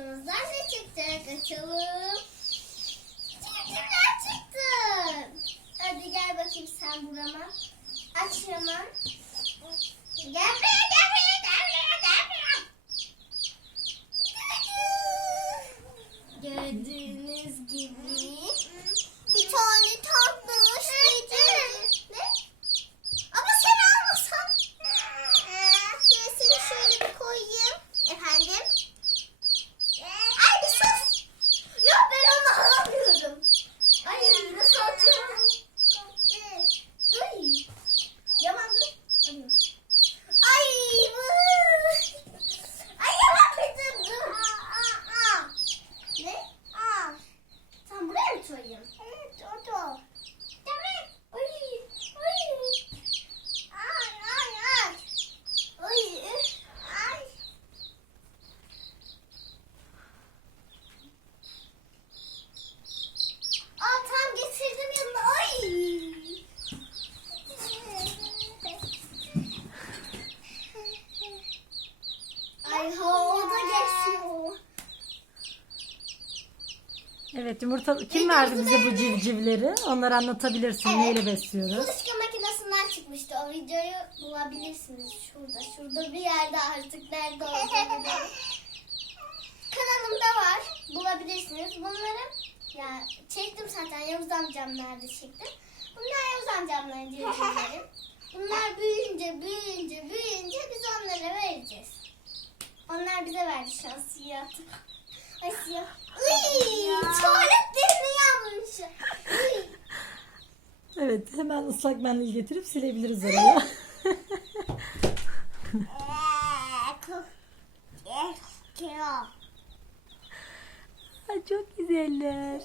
kutumuzdan ne çıkacak? Açalım. Civcivler çıktı. Hadi gel bakayım sen burama. Aç buraya gel buraya gel buraya gel buraya. Gördüğünüz gibi bir tane tatmış Ne? Ama sen almasan. Ben seni şöyle bir koyayım. Efendim? Ay bir sus. Yok ben onu alamıyorum. Ay nasıl atıyorum? Ay. Yaman dur. Alıyorum. Ay bu. Ay yaman bir dur. Ne? Aa. Sen buraya mı koyayım? Evet, o da. Tamam. Ay, ay. Ay, ay, ay. Ay, ay. Aa, tam getirdim yanına. Ay. Ay havada geçiyor. Evet yumurta kim verdi bize bu civcivleri? Onları anlatabilirsin. Evet. Neyle besliyoruz? Kuluçka makinesinden çıkmıştı. O videoyu bulabilirsiniz şurada. Şurada bir yerde artık nerede olduğunu. Kanalımda var. Bulabilirsiniz. Bunları ya çektim zaten. Yavuz amcam nerede çektim. Bunlar Yavuz amcamların civcivleri. Bunlar büyüyünce, büyüyünce, büyüyünce biz onlara vereceğiz. Onlar bize verdi şu an siyah. Ay siyah. Uy, tuvaletlerini yapmış. Uy. Evet hemen ıslak mendil getirip silebiliriz oraya. Ay çok güzeller.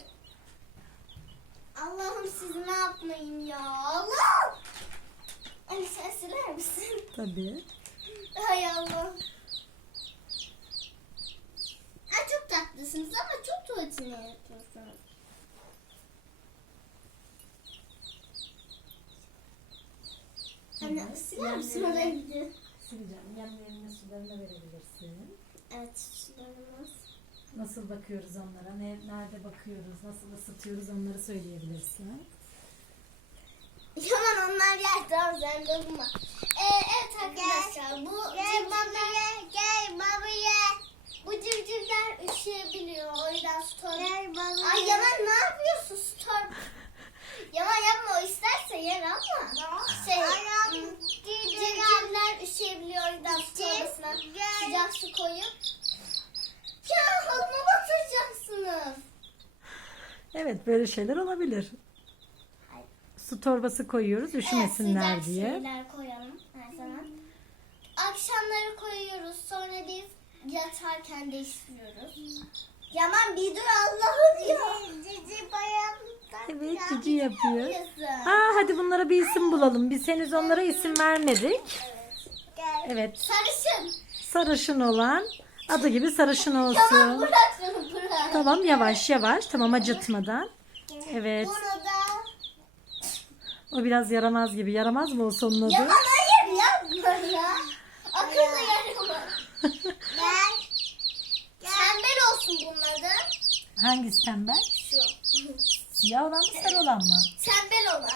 Allah'ım siz ne yapmayın ya? Allah! Anne sen siler misin? Tabii. Hay Allah. Ha, çok tatlısınız ama tuvaletini yapıyorsunuz. Anne siler misin oraya gidiyor? Sileceğim. Yanlarına sularını verebilirsin. Evet sularımız. Nasıl bakıyoruz onlara? Ne, nerede bakıyoruz? Nasıl ısıtıyoruz onları söyleyebilirsin. Yaman onlar yer tamam sen dokunma. Ee, evet arkadaşlar bu civcivler gel babaya. Bu civcivler üşüyebiliyor o yüzden stor. Ay Yaman ne yapıyorsun stor? Yaman yapma o isterse yer ama. Şey, hmm, civcivler üşüyebiliyor o yüzden storbasına sıcak su koyup. Ya halıma batıracaksınız. Evet böyle şeyler olabilir. Hayır. Su torbası koyuyoruz üşümesinler evet, diye. şeyler koyalım her zaman. Akşamları koyuyoruz. Sonra biz yatarken değiştiriyoruz. Yaman bir dur Allah'ım ya. Cici bayan. Evet cici yapıyor. Aa, hadi bunlara bir isim bulalım. Biz henüz onlara isim vermedik. Gel. Evet Sarışın. Sarışın olan adı gibi sarışın olsun. bırak şunu bırak. Tamam yavaş yavaş tamam acıtmadan. Evet Bunu da. o biraz yaramaz gibi. Yaramaz mı olsa onun adı? Yaman hayır yapma ya. Akıllı yaramaz. Gel. Tembel olsun bunun adı. Hangisi tembel? Şu. Siyah olan mı sarı olan mı? Tembel olan.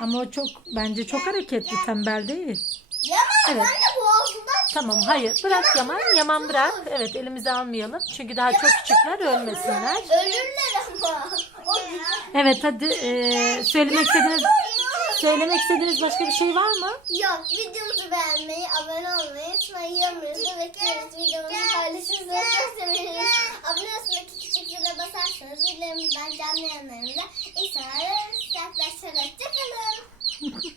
Ama o çok bence çok hareketli tembel değil. Yaman Evet. ben de Tamam hayır bırak Yaman. Yaman bırak. Evet elimize almayalım. Çünkü daha çok küçükler ölmesinler. Ölürler ama. Evet hadi e, söylemek istediğiniz söylemek istediğiniz başka bir şey var mı? Yok videomuzu beğenmeyi, abone olmayı, ısmarlayamıyoruz. Bekleriz videomuzu paylaşırsanız çok seviniriz. Abone olsun'daki küçük zile basarsanız videomuzdan canlı yayınlarımıza insanlara sıcaklaştırarak çıkalım.